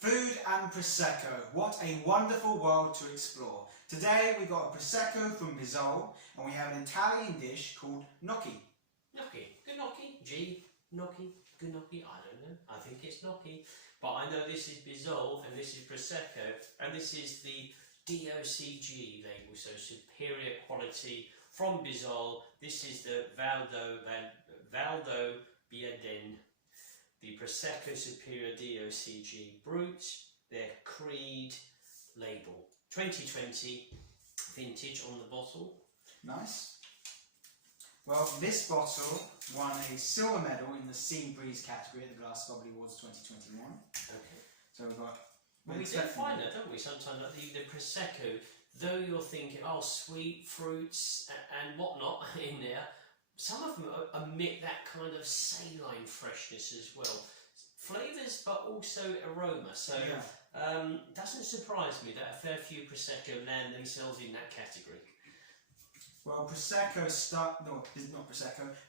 Food and Prosecco. What a wonderful world to explore. Today we got a Prosecco from Bisol and we have an Italian dish called gnocchi. Gnocchi. Good gnocchi. G. Gnocchi. Good gnocchi. I don't know. I think it's gnocchi. But I know this is Bisol and this is Prosecco and this is the DOCG label, so superior quality from Bisol. This is the Valdo Biadene, the Prosecco Superior DOCG Brut, their Creed label. 2020 vintage on the bottle. Nice. Well, this bottle won a silver medal in the Sea Breeze category at the Glass Gobley Awards 2021. Okay. So we've got... Well, we do find that, don't we? Sometimes like the Prosecco, though you're thinking, oh, sweet fruits and whatnot in there, some of them emit that kind of saline freshness as well. Flavours, but also aroma. So doesn't surprise me that a fair few Prosecco land themselves in that category. Well,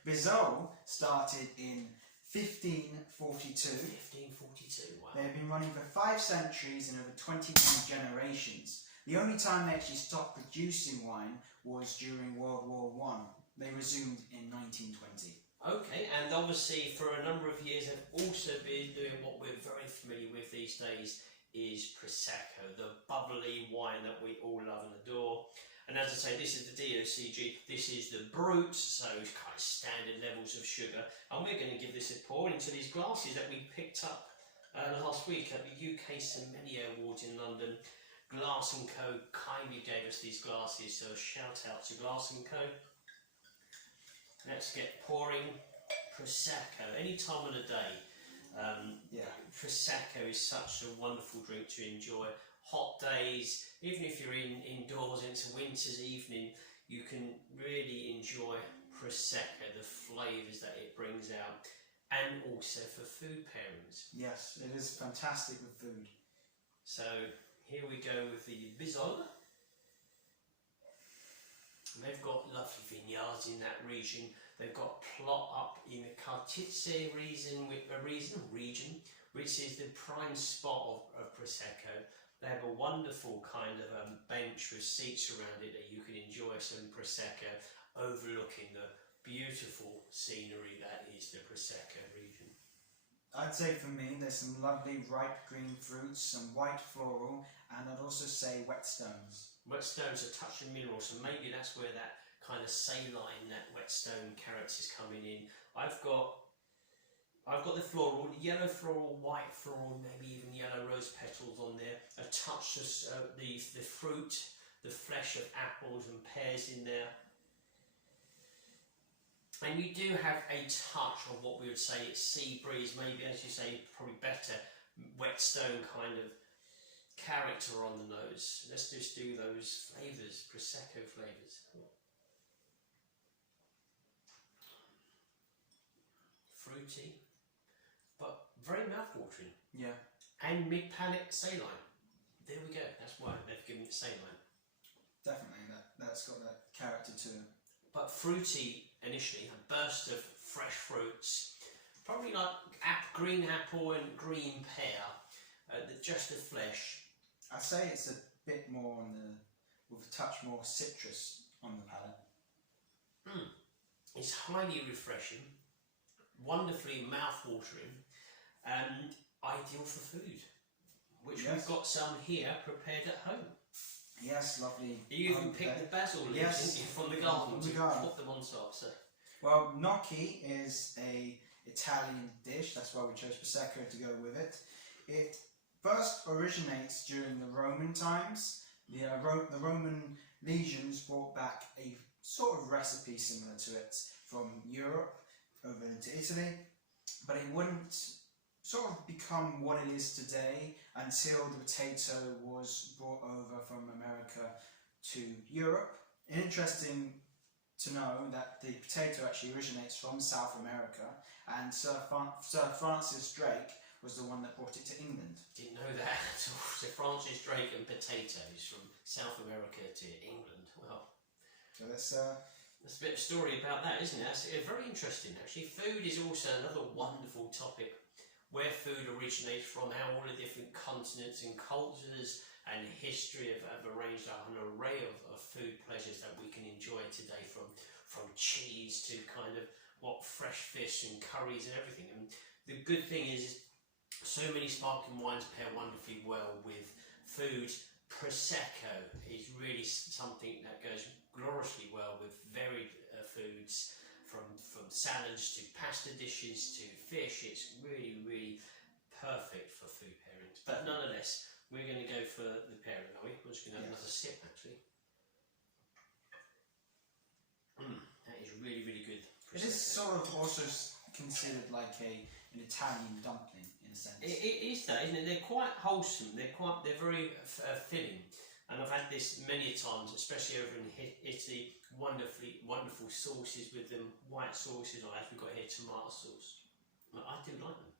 Bisol started in 1542. 1542, wow. They've been running for 5 centuries and over 21 generations. The only time they actually stopped producing wine was during World War I. They resumed in 1920. Okay, and obviously for a number of years they've also been doing what we're very familiar with these days is Prosecco, the bubbly wine that we all love and adore. And as I say, this is the DOCG, this is the Brut, so it's kind of standard levels of sugar. And we're going to give this a pour into these glasses that we picked up last week at the UK Sommelier Awards in London. Glass & Co kindly gave us these glasses, so shout out to Glass & Co. Let's get pouring Prosecco any time of the day. Prosecco is such a wonderful drink to enjoy. Hot days, even if you're indoors and it's a winter's evening, you can really enjoy Prosecco, the flavours that it brings out, and also for food pairings. Yes, it is fantastic with food. So here we go with the Bisol. And they've got lovely vineyards in that region. They've got a plot up in the Cartizze region, which is the prime spot of Prosecco. They have a wonderful kind of bench with seats around it that you can enjoy some Prosecco overlooking the beautiful scenery that is the Prosecco region. I'd say for me there's some lovely ripe green fruits, some white floral, and I'd also say whetstones. Whetstones, a touch of mineral, so maybe that's where that kind of saline, that whetstone character is coming in. I've got the floral, yellow floral, white floral, maybe even yellow rose petals on there. A touch of the fruit, the flesh of apples and pears in there. And you do have a touch of what we would say it's sea breeze, maybe as you say, probably better whetstone kind of character on the nose. Let's just do those flavours, Prosecco flavours. Fruity, but very mouth-watering. Yeah. And mid-palate saline. There we go, that's why they've given it saline. Definitely, that's got that character to it. But fruity initially, a burst of fresh fruits, probably like green apple and green pear, just the flesh. I'd say it's a bit more with a touch more citrus on the palate. It's highly refreshing, wonderfully mouth-watering, and ideal for food, which we've got some here prepared at home. Yes, lovely. You even picked the basil leaves from the garden to put them on top. So. Well, gnocchi is a Italian dish, that's why we chose Prosecco to go with it. It first originates during the Roman times. The Roman legions brought back a sort of recipe similar to it from Europe over into Italy, but it wouldn't sort of become what it is today until the potato was brought over from America to Europe. Interesting to know that the potato actually originates from South America, and Sir Francis Drake was the one that brought it to England. Didn't know that at all. So Francis Drake and potatoes from South America to England. Well, so that's a bit of story about that, isn't it? That's very interesting actually. Food is also another wonderful topic where food originates from, how all the different continents and cultures and history have arranged an array of food pleasures that we can enjoy today, from cheese to kind of fresh fish and curries and everything. And the good thing is, so many sparkling wines pair wonderfully well with food. Prosecco is really something that goes gloriously well with varied foods, from salads to pasta dishes to fish. It's really, really perfect for food pairings. But nonetheless, we're going to go for the pairing, are we? We're just going to have another sip, actually. That is really, really good. It is sort of also considered like an Italian dumpling in a sense. It is that, isn't it? They're quite wholesome. They're very filling. And I've had this many times, especially over in Italy. Wonderful sauces with them. White sauces, or as we've got here, tomato sauce. I do like them.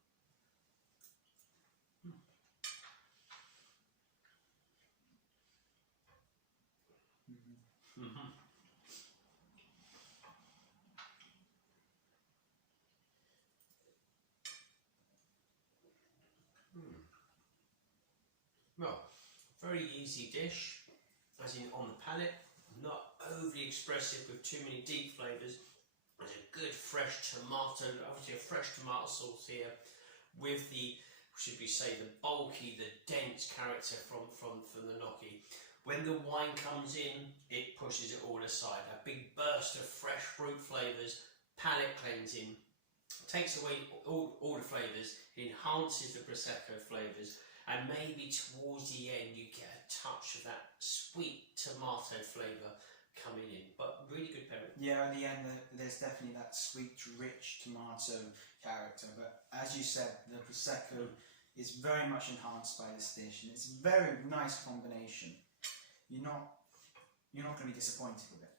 Well, very easy dish, as in on the palate, not overly expressive with too many deep flavours. There's a good fresh tomato, obviously a fresh tomato sauce here, with the, should we say, the bulky, the dense character from the gnocchi. When the wine comes in, it pushes it all aside. A big burst of fresh fruit flavours, palate cleansing, takes away all the flavours, enhances the Prosecco flavours. And maybe towards the end you get a touch of that sweet tomato flavour coming in. But really good pairing. Yeah, at the end there's definitely that sweet, rich tomato character. But as you said, the Prosecco is very much enhanced by this dish, and it's a very nice combination. You're not going to be disappointed with it.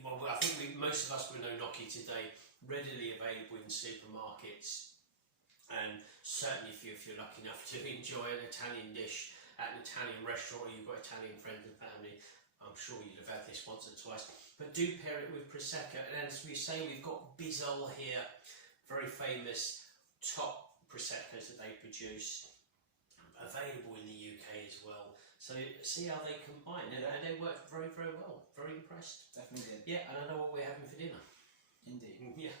Well, I think most of us will know gnocchi today, readily available in supermarkets. And certainly if you're lucky enough to enjoy an Italian dish at an Italian restaurant, or you've got Italian friends and family, I'm sure you'll have had this once or twice. But do pair it with Prosecco. And as we say, we've got Bisol here, very famous top Proseccos that they produce, available in the UK as well. So see how they combine, and they work very, very well. Very impressed. Definitely did. Yeah, and I know what we're having for dinner. Indeed. Yeah.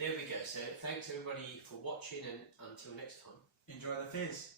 There we go. So thanks everybody for watching, and until next time. Enjoy the fizz.